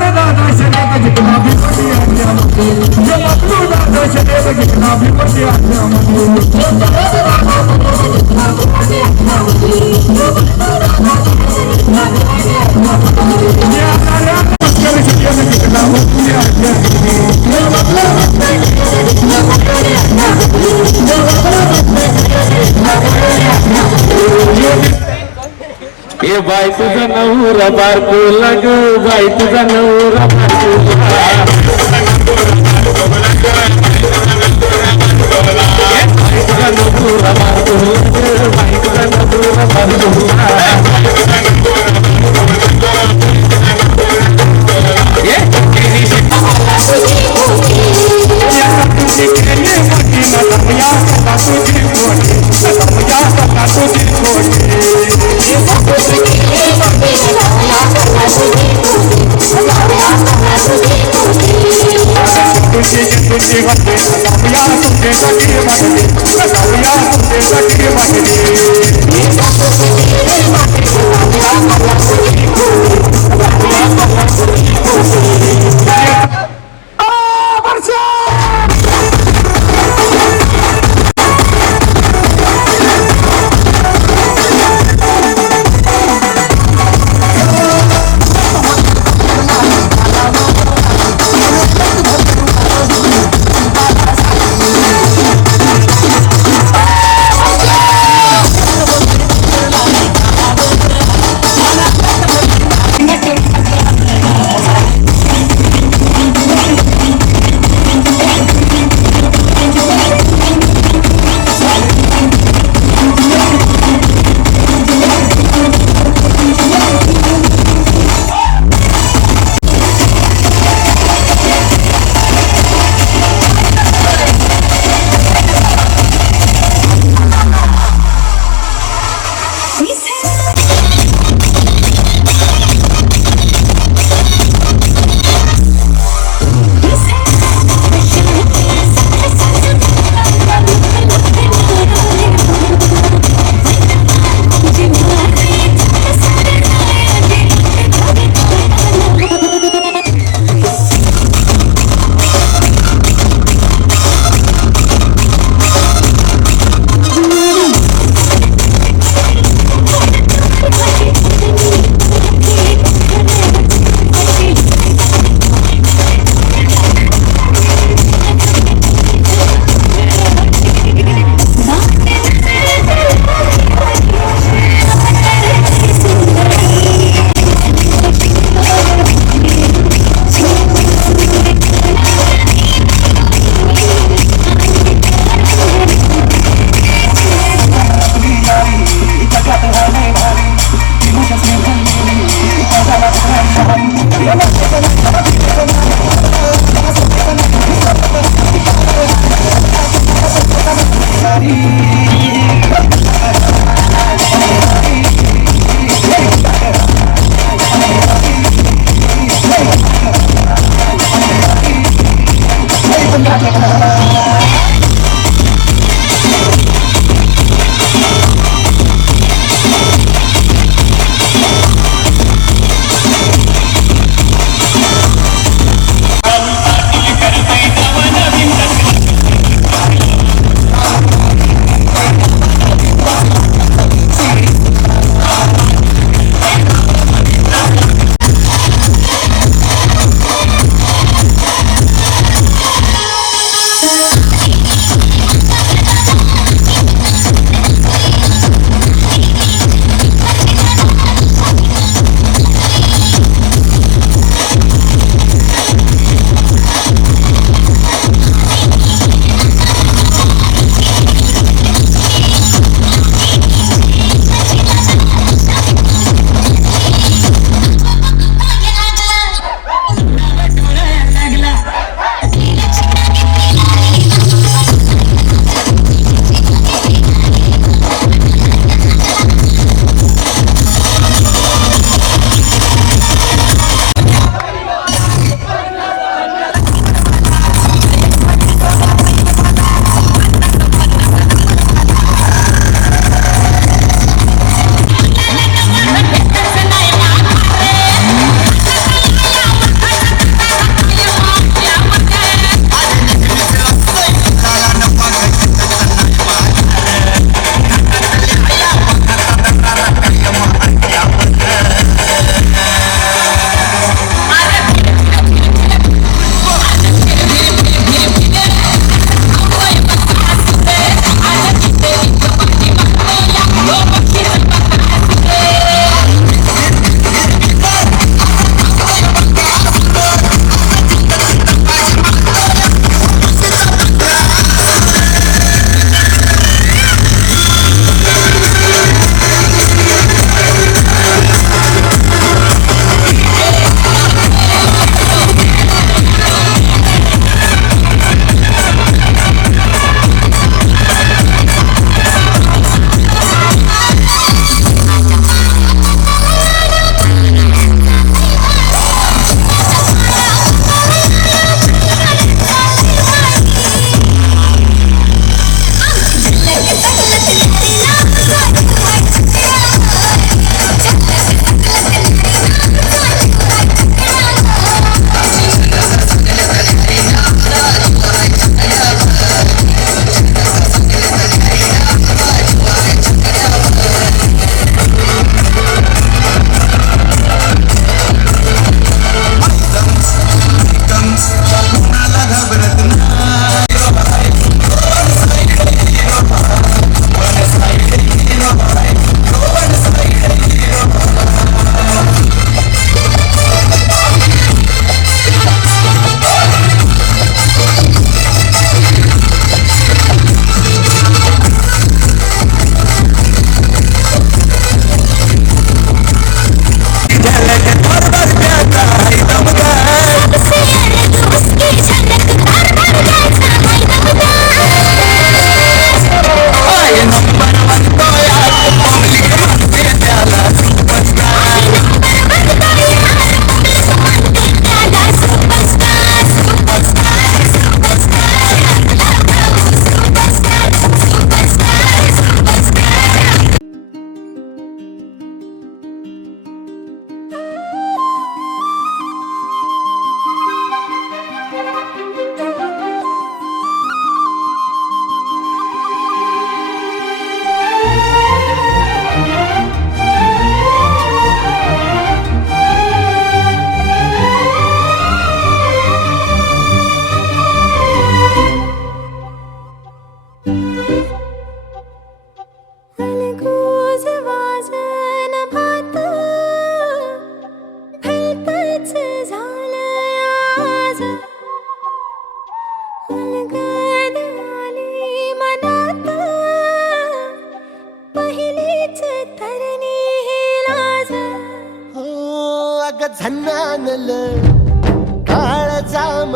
दादा शर्यत जिंकला भिवंडी आल्यामध्ये हे बबलू दादा शर्यत जिंकला भिवंडी आल्यामध्ये ए बाई तुझा नवरा बारको लाग बाई तुझा नवरा बारको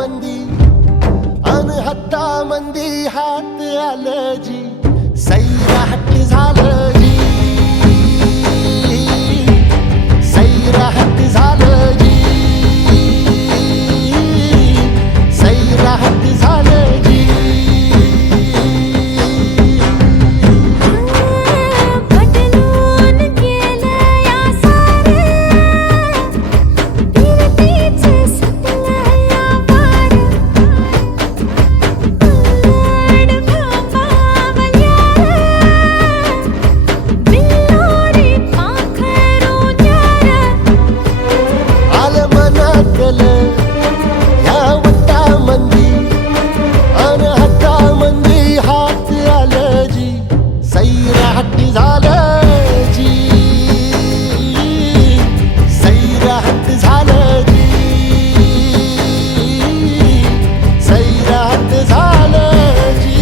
मंदी अन हत्ता मंदी हात आलं जी सैराट झालं जी सैराट झालं जी सैराट झालं जी बदलून गेलं या सारं फिरतीच सुटलं या वार उलट भांबावल्या बिल्लोरी पाखरू न्यार आलं मनातलं ह्या वट्टा मंदी अन हत्ता मंदी हात आलं जी सैराट झालं जी सैराट झालं जी सैराट झालं जी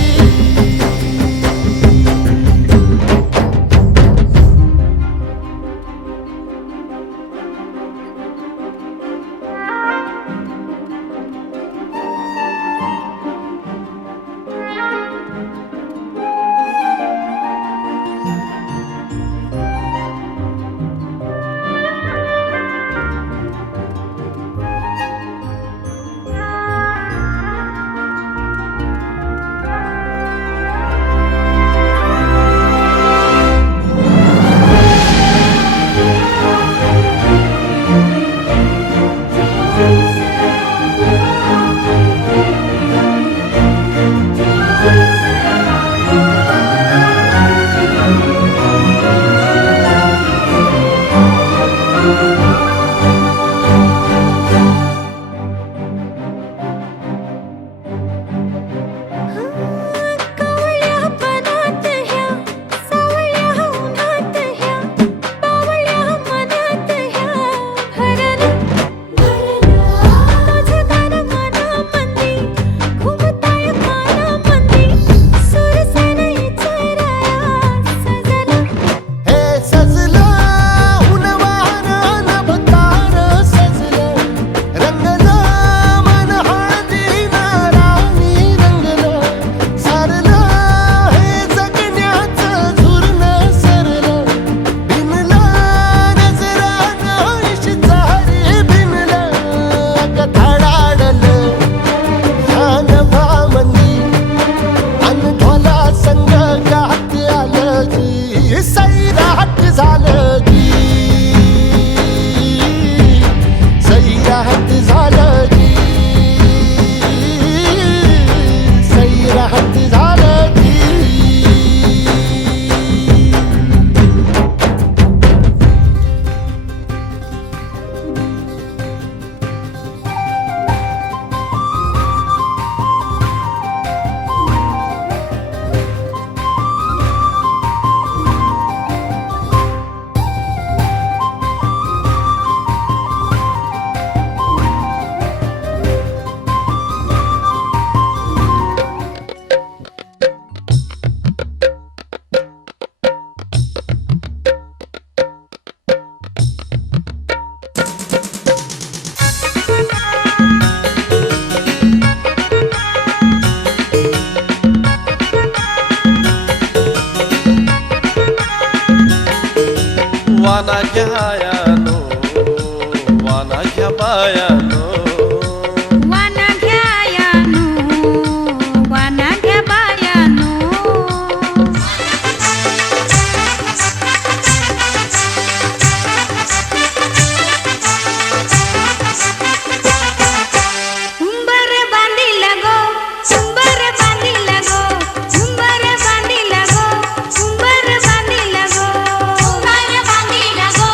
कवळ्या पणात ह्या सावळ्या उन्हात ह्या बावळ्या मनात ह्या भरलं तुझं गाणं मनामंदी घुमताय कानामंदी सुरसेन इचराया सजलं हे सजलं उन्हावान नभतार सजलं रंगलं मन हळदीनं राणी रंगलं सारलं हे जगण्याचं झुरणं सरलं बिनलं नजरानं इश्तारी बिनलं अगं थडाडलं ह्या नभामंदी अन ढोला संग गात आलं जी सैराट झालं जी सैराट झालं जी सैराट झालं जी वाना घ्यायानो वाना घ्या बायानो वाना घ्यायानो वाना घ्या बायानो उंबर बांधिला गो उंबर बांधिला गो उंबर बांधिला गो उंबर बांधिला गो उंबर बांधिला गो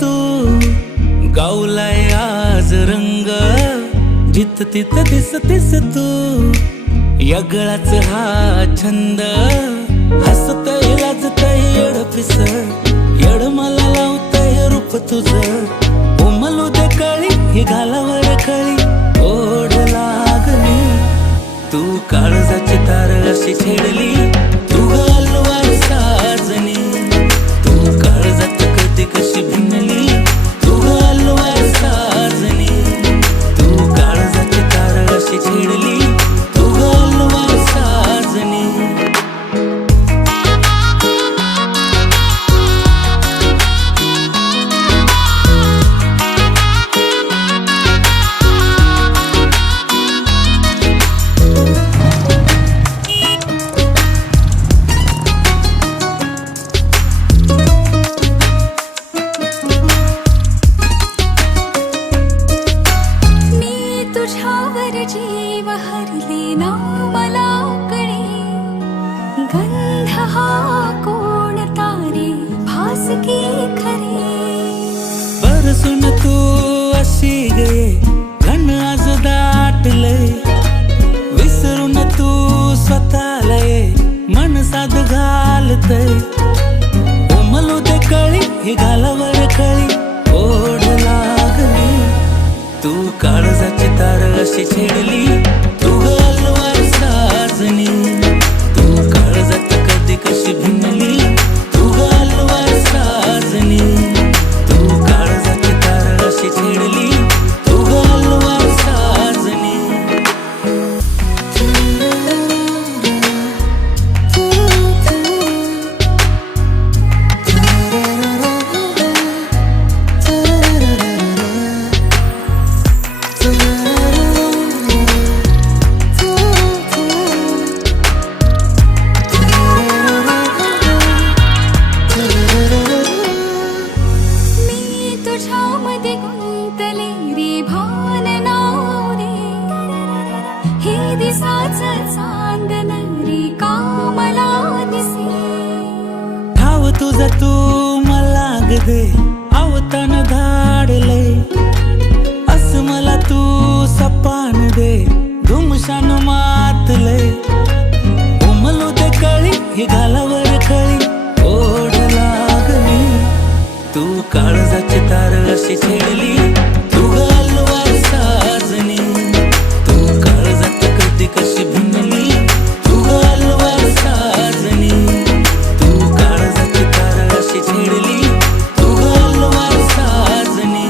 तू गावलाय आज रंग जित तित दिसतीस तू यगळाच हा छंद हसतय लाजतय येडपिस येड मला लावतय रूप तुझं उमलू दे कळी ही घालावर कळी ओढ लागली तू काळजाची तार अशी छेडली तू हलवार साजनी तू काळजात कधी कशी भिनली तू हलवार साजनी तू काळजाची तार अशी छेडली तू हलवार साजनी जीव हरले ना मला कळे गंध हा कोणता रे भासकी खरे बरसून तू अशी गे घन आज दाटलय विसरून तू स्वतःला मन साध घालतय उमलू दे कळी ही घालावर कळी ओढ लागली तू काळजाची तार अशी छेडली तू हलवार साजनी तू काळजात कधी कशी भिनली तू हलवार साजनी तू काळजाची तार अशी छेडली तू हलवार साजनी तुझ्यामध्ये गुंतले रे भान नाव रे हे दिसाचं चांदन रे कामला दिसे ठाव तुझं तू मला ग दे आवतान धाडले अस मला तू सपान दे धुमशान मातले उमलू दे कळी ही घालावर कळी ओढ लागली तू काळजाची तार अशी छेडली तू हलवार साजनी तू काळजात कधी कशी भिनली तू हलवार साजनी तू काळजाची तार अशी छेडली तू हलवार साजनी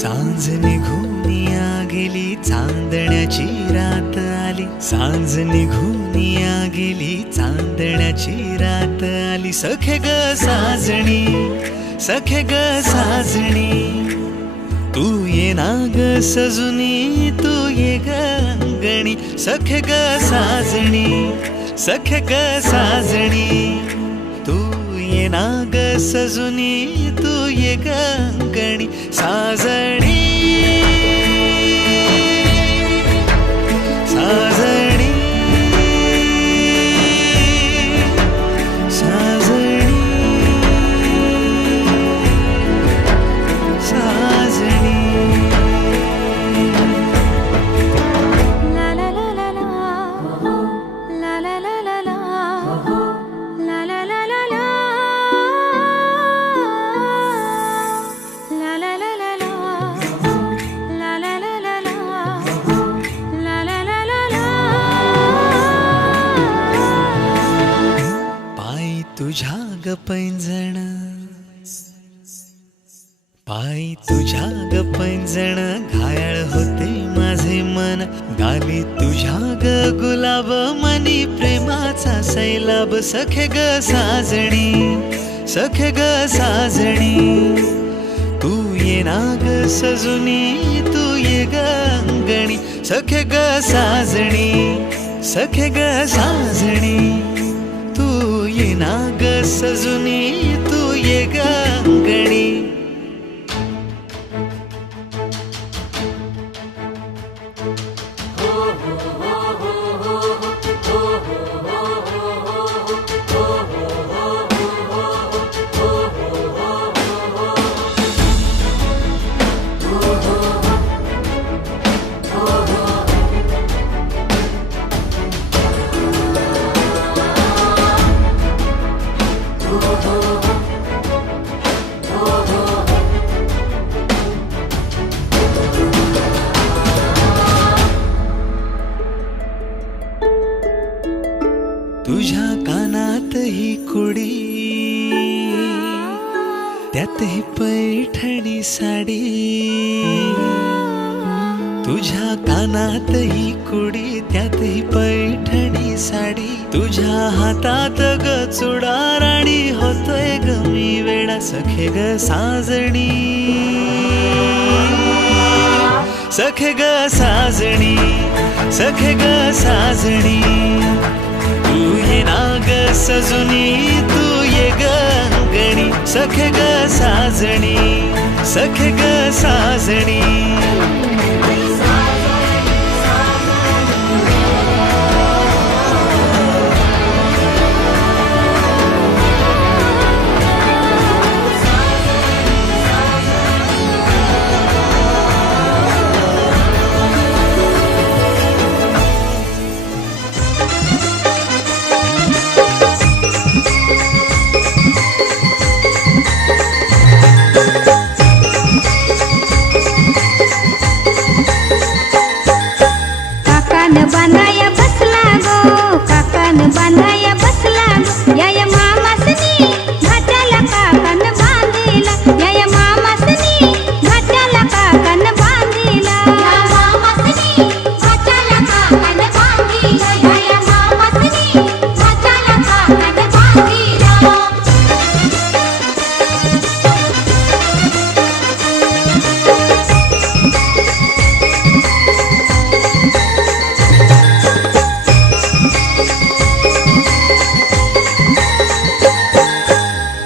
सांज निघून या गेली चांदण्याची रात आली सांज निघून या गेली चांदण्याची रात आली सखे ग साजणी तू ये ना ग सजुनी तू ये ग अंगणी सखे ग साजणी तू ये ना ग सजुनी तू ये ग अंगणी साजणी साजणी साजणी साजणी ला ला ला ला ला ला ला ला ला ला ला ला ला ला ला ला ला ला पायी तुझ्या ग पैंजण घायाळ होते माझे मन, गाली तुझ्या ग गुलाब मनी प्रेमाचा सैलाब. सखे ग साजणी, सखे ग साजणी, तू ये ना ग सजुनी, तू ये ग अंगणी. सखे ग साजणी, सखे ग साजणी, तू ये ना ग सजुनी, तू ये ग अंगणी. तुझ्या कानात ही कुडी, त्यात ही पैठणी साडी. तुझ्या कानात ही कुडी, त्यात ही पैठणी साडी. तुझ्या हातात ग चुडाराणी, होतोय ग मी वेडा. सखे ग साजणी, सखे ग साजणी, सखे ग साजणी, तू ये ना ग सजुनी, तू ये ग अंगणी. सखे ग साजणी, सखे ग साजणी. बांधाया बसला गो, काकान बांधाया बसला गो. याय मामासनी घाटाला काकान बांधिला, याय मामासनी घाटाला काकान बांधिला. या मामासनी घाटाला काकान बांधिला, याय मामासनी घाटाला काकान बांधिला.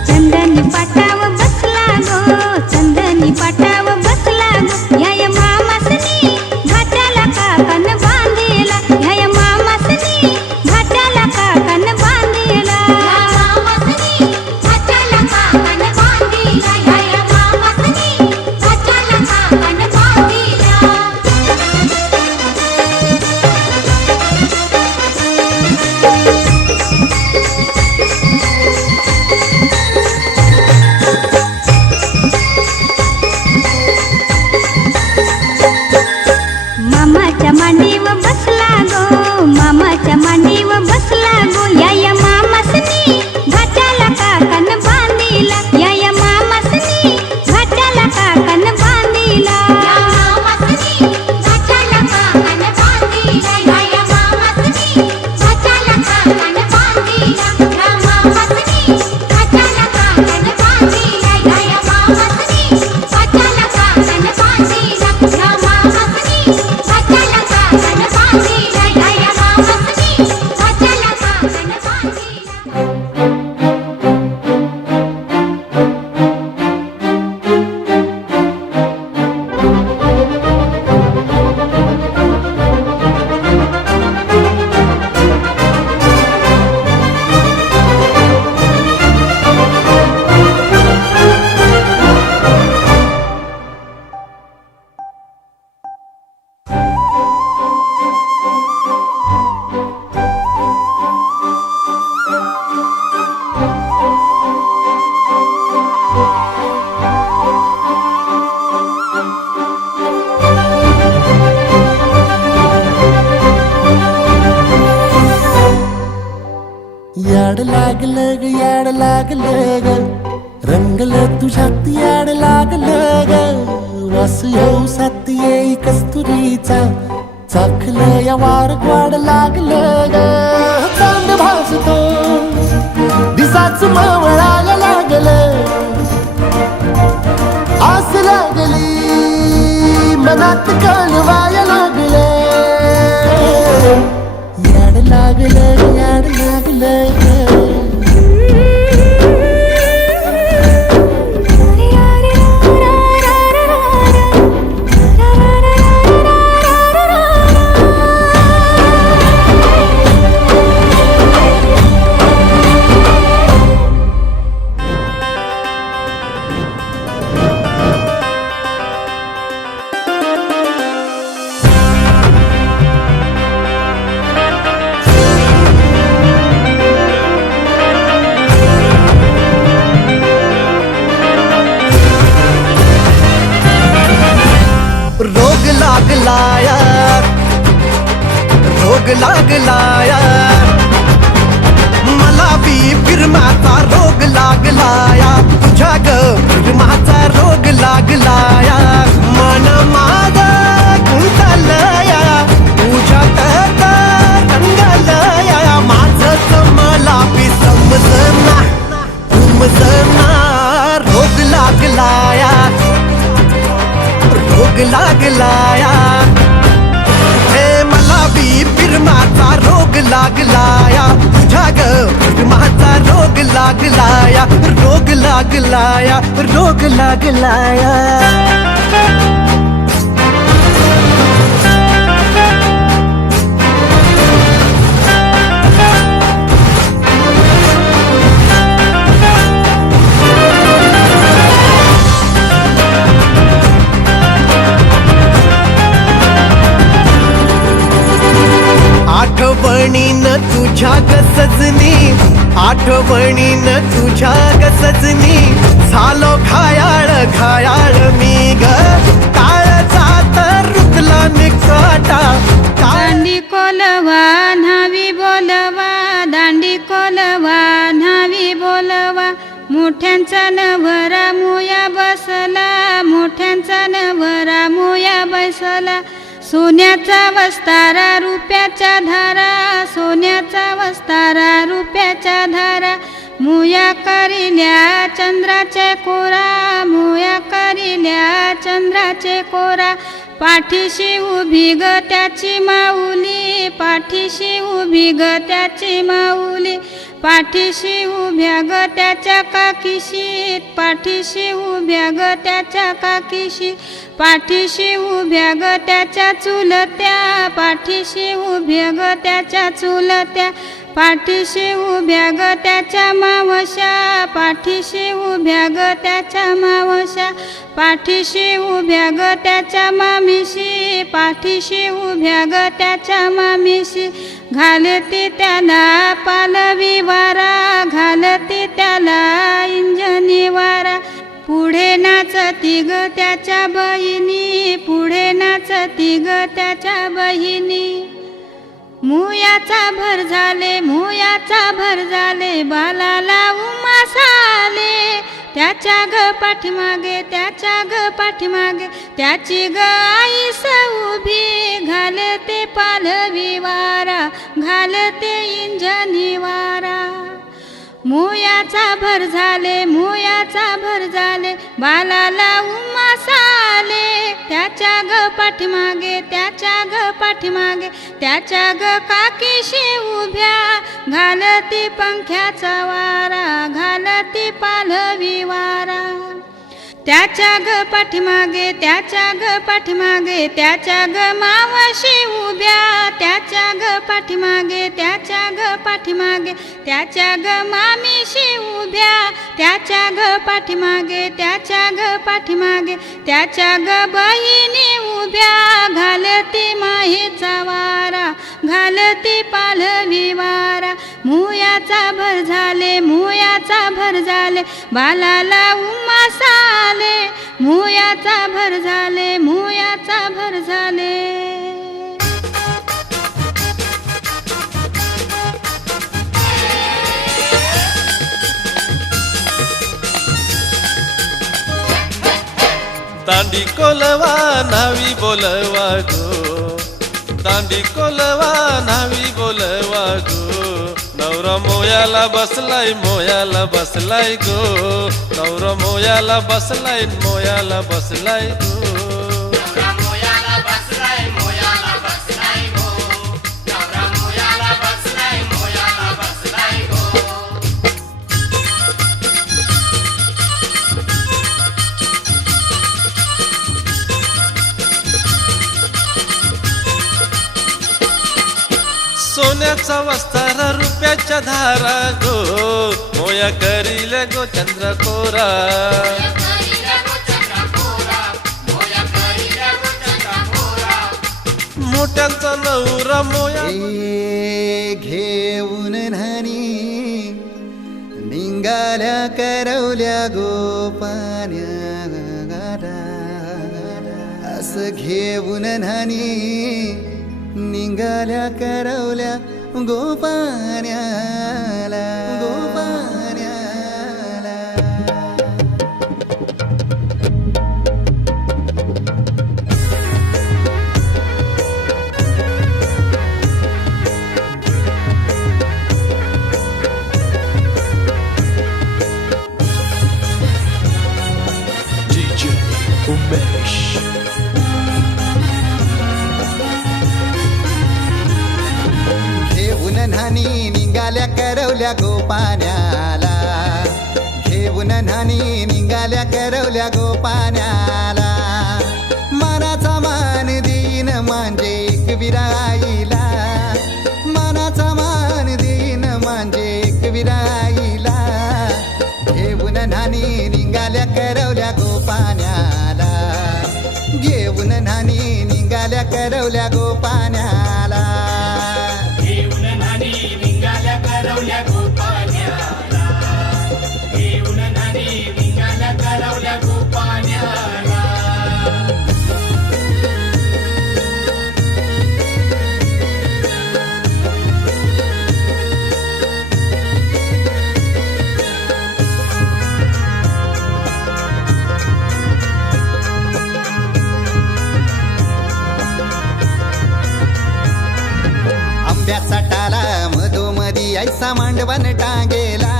चंदनी पाटाव बसला गो, चंदनी पाटाव बसला गो. याय मामासनी घाटाला काकान बांधिला, याय मामासनी घाटाला काकान बांधिला. या मामासनी घाटाला काकान बांधिला, याय मामासनी घाटाला काकान बांधिला. मामाच्या मांडीव बसला गो, मामाच्या मांडीव बसला गो. याय मामासनी घाटाला काकान बांधिला, याय मामासनी घाटाला काकान बांधिला. या मामासनी घाटाला काकान बांधिला, याय मामासनी घाटाला काकान बांधिला. या मामासनी घाटाला काकान बांधिला, याय मामासनी घाटाला काकान बांधिला. या मामासनी घाटाला काकान बांधिला, याय मामासनी घाटाला काकान बांधिला. याड लागलं ग, याड लागलं ग, रंगलं तुझ्यात याड लागलं ग वास येऊ सात येई कस्तुरीचा चाखलं या वार ग्वाड लागलं ग चांद भासतो दिसाच मावळायला लागलं आस लागली मनात कळवाया लागलं याड लागलं याड लागलं रोग लागलाया रोग लागलाया मला बी फिरमाचा रोग लागलाया तुझ्या ग फिरमाचा रोग लागलाया मन माझं गुंतलया तुझ्यात रंगलया माझंच मला बी समजना रोग लागलाया रोग लागलाया हे मला बी फिरमाचा रोग लागलाया तुझ्या ग फिरमाचा रोग लागलाया रोग लागलाया रोग लागलाया आठवणीन तुझ्या ग सजनी आठवणीन तुझ्या ग सजनी झालो घायाळ घायाळ मी ग काळचा तर रुतला निकाटा दांडी कोलवा न्हावी बोलवा दांडी कोलवा न्हावी बोलवा मोठ्यांचा नवरा मुया बसला मोठ्यांचा नवरा मुया बसला सोन्याचा वस्तारा रुपयाच्या धारा सोन्याचा वस्तारा रुपयाच्या धारा मुया करिल्या चंद्राचे कोरा मुया करिल्या चंद्राचे कोरा पाठीशी उभी ग त्याची माऊली पाठीशी उभी ग त्याची माऊली पाठीशी उभ्या ग त्याच्या काकीशी पाठीशी उभ्या ग त्याच्या काकीशी पाठीशी उभ्या ग त्याच्या चुलत्या पाठीशी उभ्या ग त्याच्या चुलत्या पाठीशी उभ्या ग त्याच्या मावश्या पाठीशी उभ्या ग त्याच्या मावश्या पाठीशी उभ्या ग त्याच्या मामीशी पाठीशी उभ्या ग त्याच्या मामीशी घालते त्याला पालवी वारा घालते त्याला इंजनी वारा पुढे नाचती ग त्याच्या बहिणी पुढे नाचती ग त्याच्या बहिणी मुयाचा भर झाले मुयाचा भर झाले बालाला उमासाले त्याच्या ग पाठीमागे त्याच्या ग पाठीमागे त्याची ग आईस उभी घालते पालवी वारा घालते इंजनी वारा मुयाचा भर झाले मुयाचा भर झाले बालाला उमासाले त्याच्या ग पाठीमागे त्याच्या ग पाठीमागे त्याच्या ग काकीशी उभ्या घालती पंख्याचा वारा घालती पालवी वारा त्याच्या ग पाठीमागे त्याच्या ग पाठीमागे त्याच्या ग मावशी उभ्या त्याच्या ग पाठीमागे त्याच्या ग पाठीमागे त्याच्या ग मामीशी उभ्या त्याच्या ग पाठीमागे त्याच्या ग पाठीमागे त्याच्या ग बहिणी उभ्या घालती माहीचा वारा घालती पालवी वारा मुयाचा भर झाले मुयाचा भर झाले बालाला उमासाले मुयाचा भर झाले मुयाचा भर झाले दांडी कोलवा न्हावी बोलवा गो, दांडी कोलवा न्हावी बोलवा गो. नवरा मोयाला बसलाय, मोयाला बसलाय गो, नवरा मोयाला बसलाय, मोयाला बसलाय गो. सोन्याचा वस्तार रुपयाच्या धारा गो, मोया करील गो चंद्रकोरा. मोठ्यांचा नवरा मोया घेऊन न्हाणी निघाल्या करवल्या गोपान्या, असं घेऊन न्हाणी निघाल्या करवल्या गोपान्याला, गोपान्याला. DJ उमेश. घेऊन न्हाणी निघाल्या करवल्या गोपान्याला, घेऊन न्हाणी निघाल्या करवल्या गोपान्याला. मानाचा मान देईन म्हणजे एक विराईला, मानाचा मान देईन म्हणजे एक विराईला. घेऊन न्हाणी निघाल्या करवल्या गोपान्याला, घेऊन न्हाणी निघाल्या करवल्या गोपान्याला. आंब्याचा टाला मधोमधी ऐसा मांडवण टांगेला,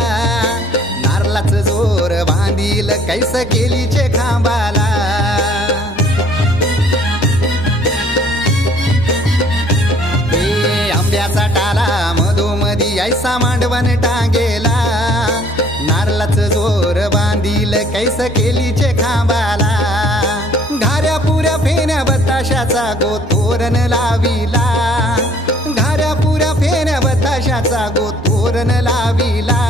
नारळाचं जोर बांधील कैस केलीचे खांबाला. हे आंब्याचा टाला मधोमधी ऐसा मांडवण टांगेला, नारळाचं जोर बांधील कैस केलीचे खांबाला. घाऱ्या पुऱ्या फेण्या बताशाचा गोतोरण लाविला, घाऱ्या पुऱ्या फेण्या बताशाचा गोतोरण लाविला.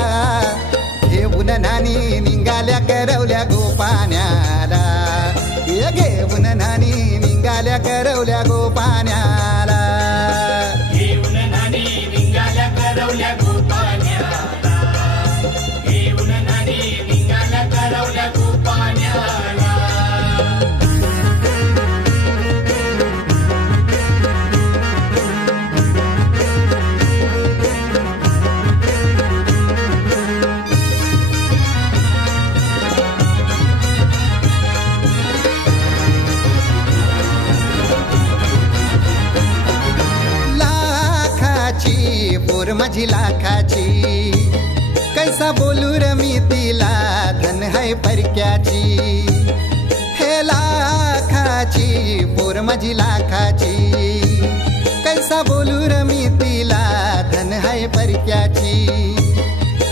घेऊन न्हाणी निघाल्या करवल्या गोपान्याला, घेऊन न्हाणी निघाल्या करवल्या गोपान्याला. घेऊन न्हाणी निघाल्या करवल्या गोपान्याला, घेऊन न्हाणी निघाल्या करवल्या गोपान्याला. पोर माझी लाखाची, कैसा बोलू र मी तिला धन है परक्याची. हे लाखाची पोर माझी लाखाची, कैसा बोलू र मी तिला धन है परक्याची.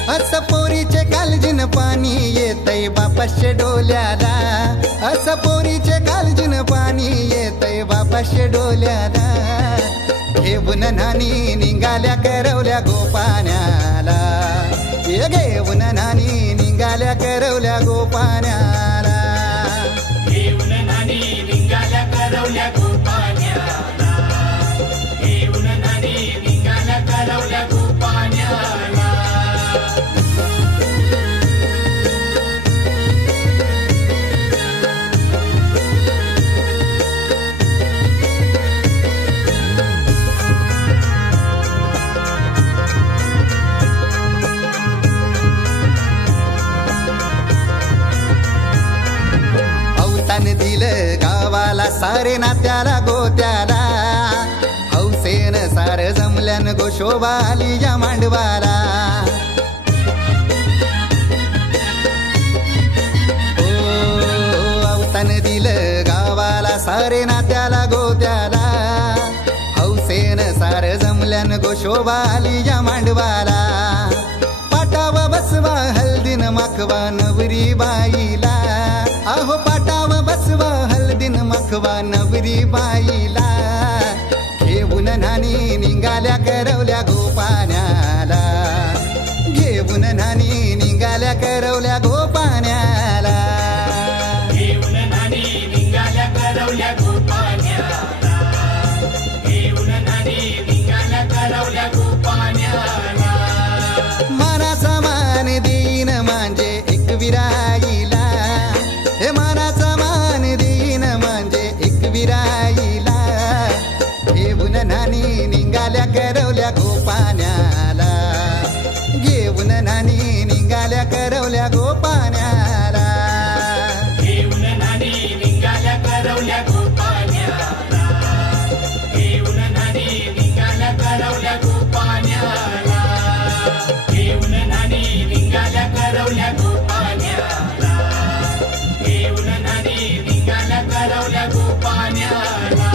अस पोरीचे कालजीन पाणी येतय बापाशे डोल्याला, अस पोरीचे कालजीन पाणी येतय बापाशे डोल्याला. घेऊन न्हाणी निघाल्या करवल्या गोपान्याला, घेऊन न्हाणी निघाल्या करवल्या गोपान्याला. घेऊन न्हाणी निघाल्या करवल्या गोपान्याला, घेऊन न्हाणी निघाल्या करवल्या गोपान्याला. सारे नात्याला गोत्याला हौसेन सार जमल्यान गोशोभा आली या मांडवाला अवतान दिलं गावाला सारे नात्याला गोत्याला हौसेन सार जमल्यान गोशोभा आली या मांडवाला पाटावा बसवा हल्दीन माखवा नवरी बाईला अहो पाटावा बसवा हल्दीन माखवा नवरी बाईला घेऊन नानी निघाल्या करवल्या गोपाण्याला घेऊन नानी निघाल्या करवल्या गोपाण्याला घेऊन नानी निघाल्या करवल्या गोपाण्याला घेऊन नानी निघाल्या करवल्या गोपाण्याला मानाचा मान देईन म्हणजे एक विराईला हे मानाचा मान देईन म्हणजे एक विराईला घेऊन नानी निघाल्या करवल्या गोपाण्याला घेऊन नानी निघाल्या करवल्या गोपाण्याला घेऊन नानी निघाल्या करवल्या गोपाण्याला घेऊन नानी निघाल्या करवल्या गोपाण्याला घेऊन नानी निघाल्या करवल्या गोपाण्याला घेऊन नानी निघाल्या करवल्या गोपाण्याला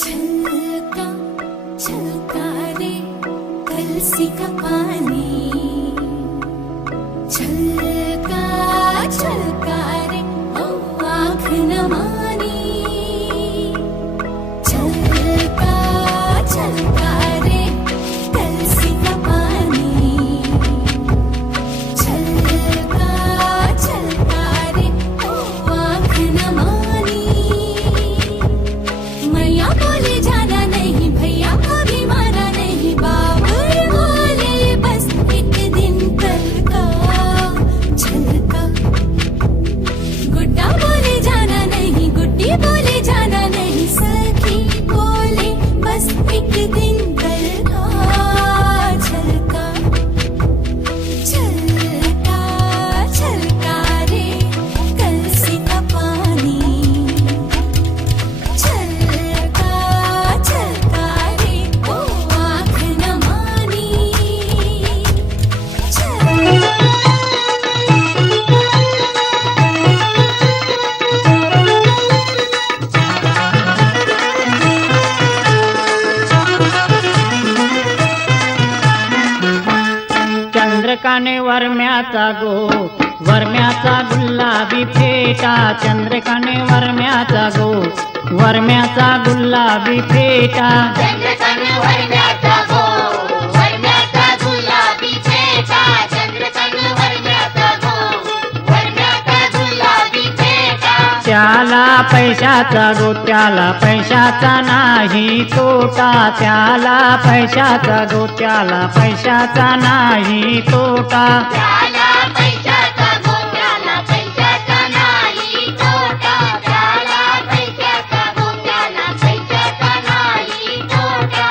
छलका छलका रे कलसी का पानी छलका छलका रे ओ आँख न मानी छलका छलका रे कलसी का पानी छलका छलका रे ओ आँख न मानी मैया बोले जाना नहीं भैया को भी माना नहीं बाबुल बोले बस एक दिन कल का छलका गुड्डा बोले जाना नहीं गुड्डी बोले जाना नहीं सखी बोले बस एक दिन कल का छलका छलका छलका रे कलसी का पानी छलका छलका रे ओ आँख न मानी चंद्रकाने वरम्याचा गो वरम्याचा गुलाबी फेटा चंद्रकाने वरम्याचा गो वरम्याचा गुलाबी फेटा चंद्रकाने वरम्याचा गो वरम्याचा गुलाबी फेटा चंद्रकाने वरम्याचा गो वरम्याचा गुलाबी फेटा त्याला पैशाचा गो त्याला पैशाचा नाही तोटा त्याला पैशाचा गो त्याला पैशाचा नाही तोटा त्याला पैशाचा गो त्याला पैशाचा नाही तोटा त्याला पैशाचा गो त्याला पैशाचा नाही तोटा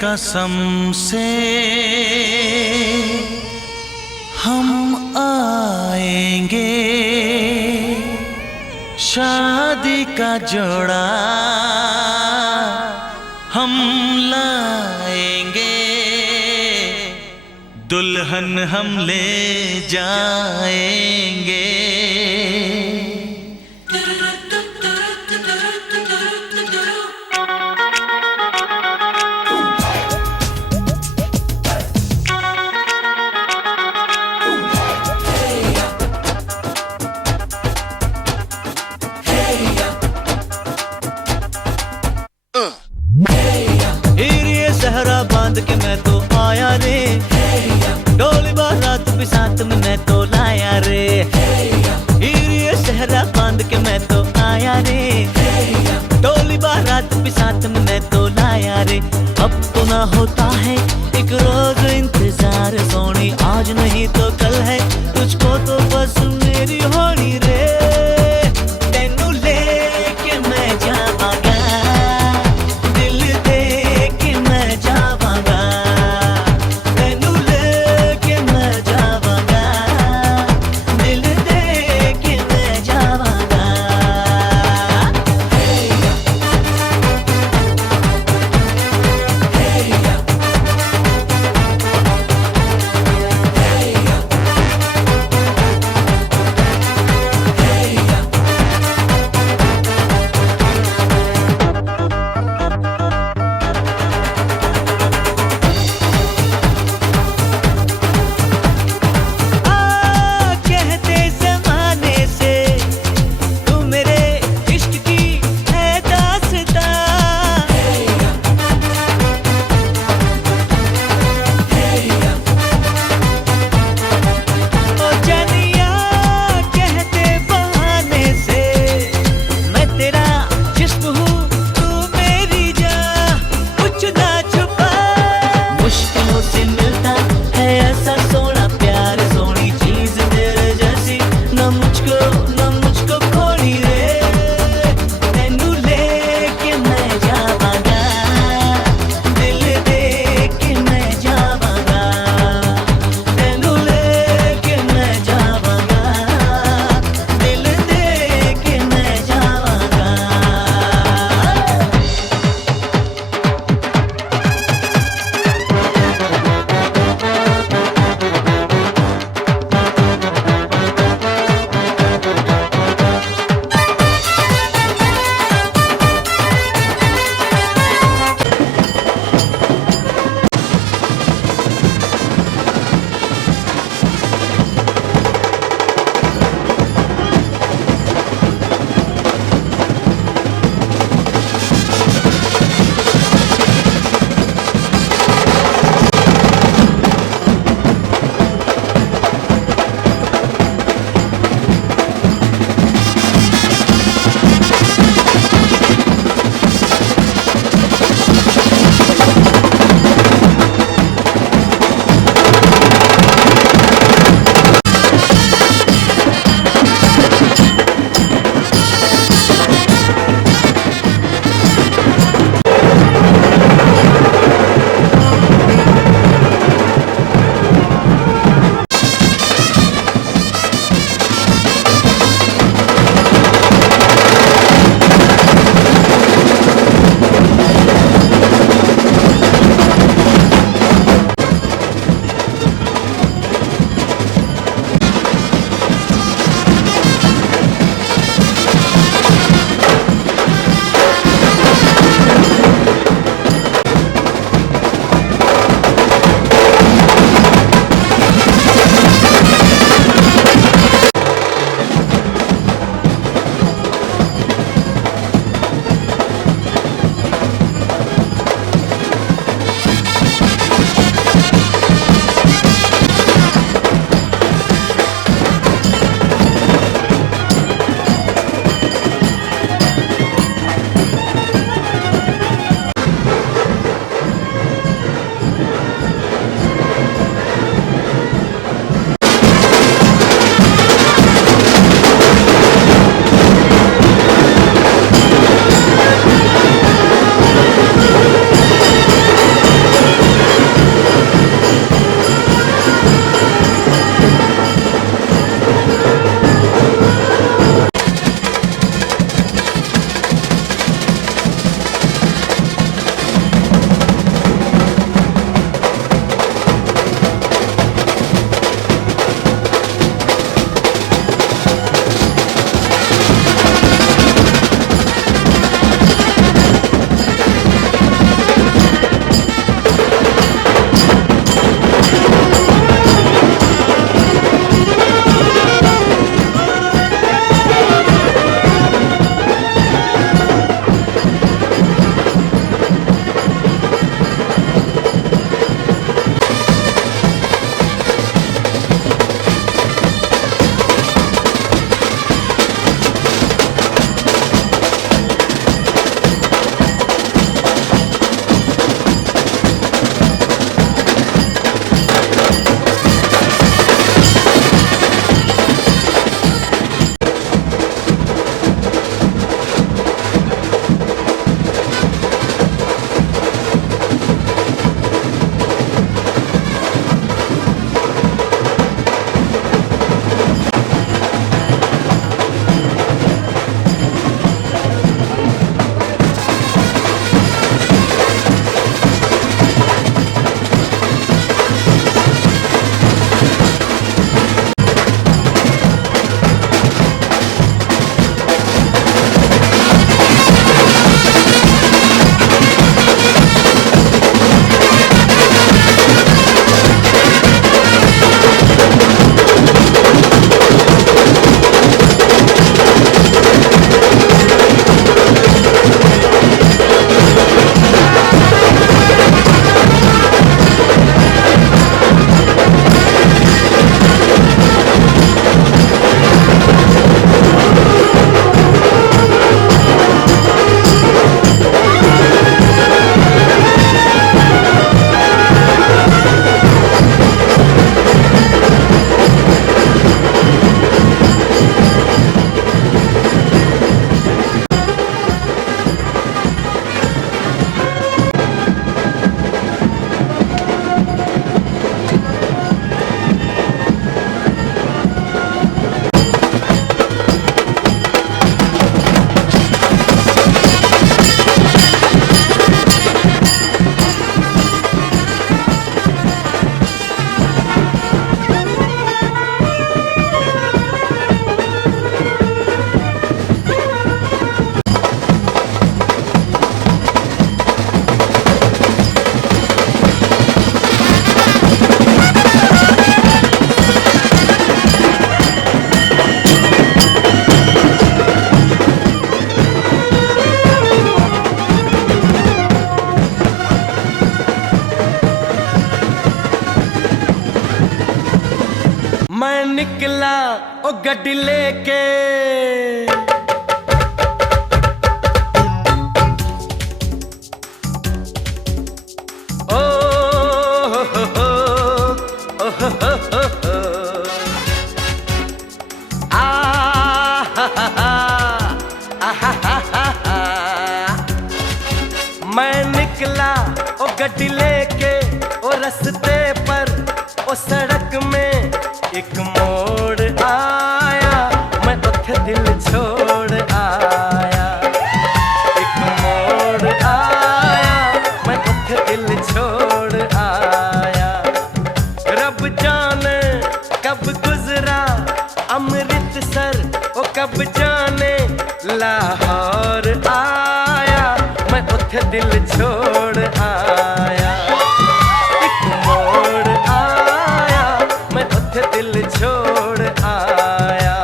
कसम से हम आएंगे, शादी का जोड़ा हम लाएंगे, दुल्हन हम ले जाएंगे। सहरा बांध के मैं तो आया रे, डोली बारात भी साथ में मैं तो लाया रे। ये सहरा बांध के मैं तो आया रे, डोली बारात भी साथ में मैं तो लाया रे। अब तो ना होता है एक रोज इंतजार सोनी, आज नहीं तो कल है तुझको तो बस मेरी होनी रे। तेनू लेके मैं जावांगा, दिल दे के मैं जावांगा, तेनू लेके मैं जावांगा, दिल दे के मैं जावांगा। मैं निकला ओ गड्डी लेके ओ हो हो ओ हो हो आ हा हा हा मैं निकला ओ गड्डी लेके ओ रस्ते पर ओ सड़क में एक मोड़ आया मैं उथे दिल छोड़ आया एक मोड़ आया मैं उथे दिल छोड़ आया रब जाने कब गुजरा अमृतसर ओ कब जाने लाहौर आया मैं उथे दिल छोड़ आया एक मोड़ आया मैं उथे दिल छोड़ आया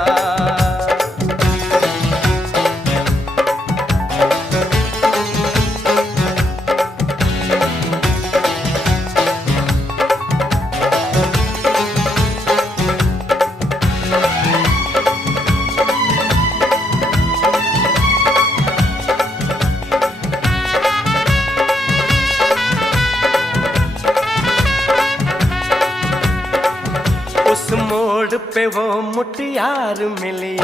उस मोड़ पे वो मुटियार मिली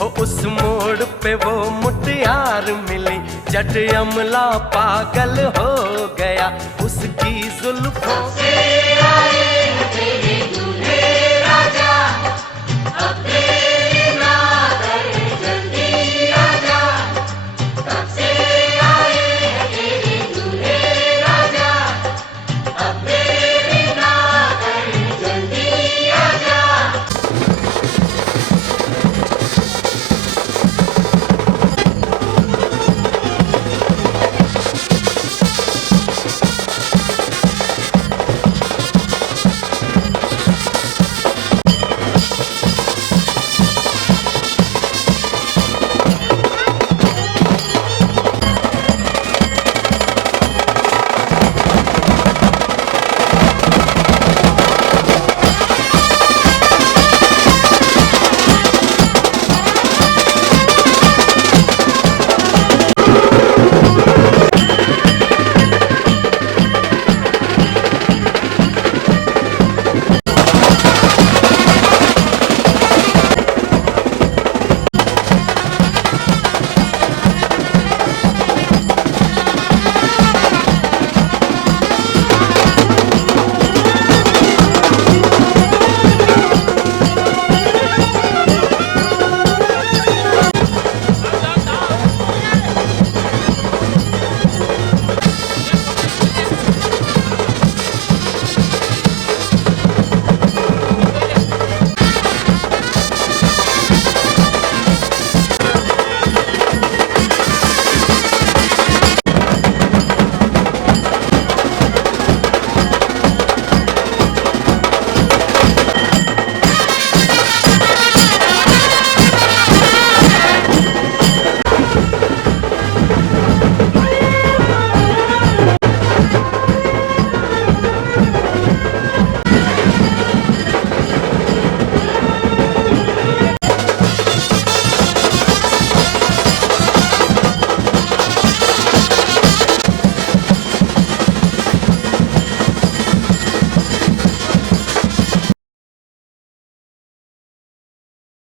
हो उस मोड़ पे वो मुटियार मिली जट अमला पागल हो गया उसकी जुल्फों से आए तेरे दूल्हे राजा अब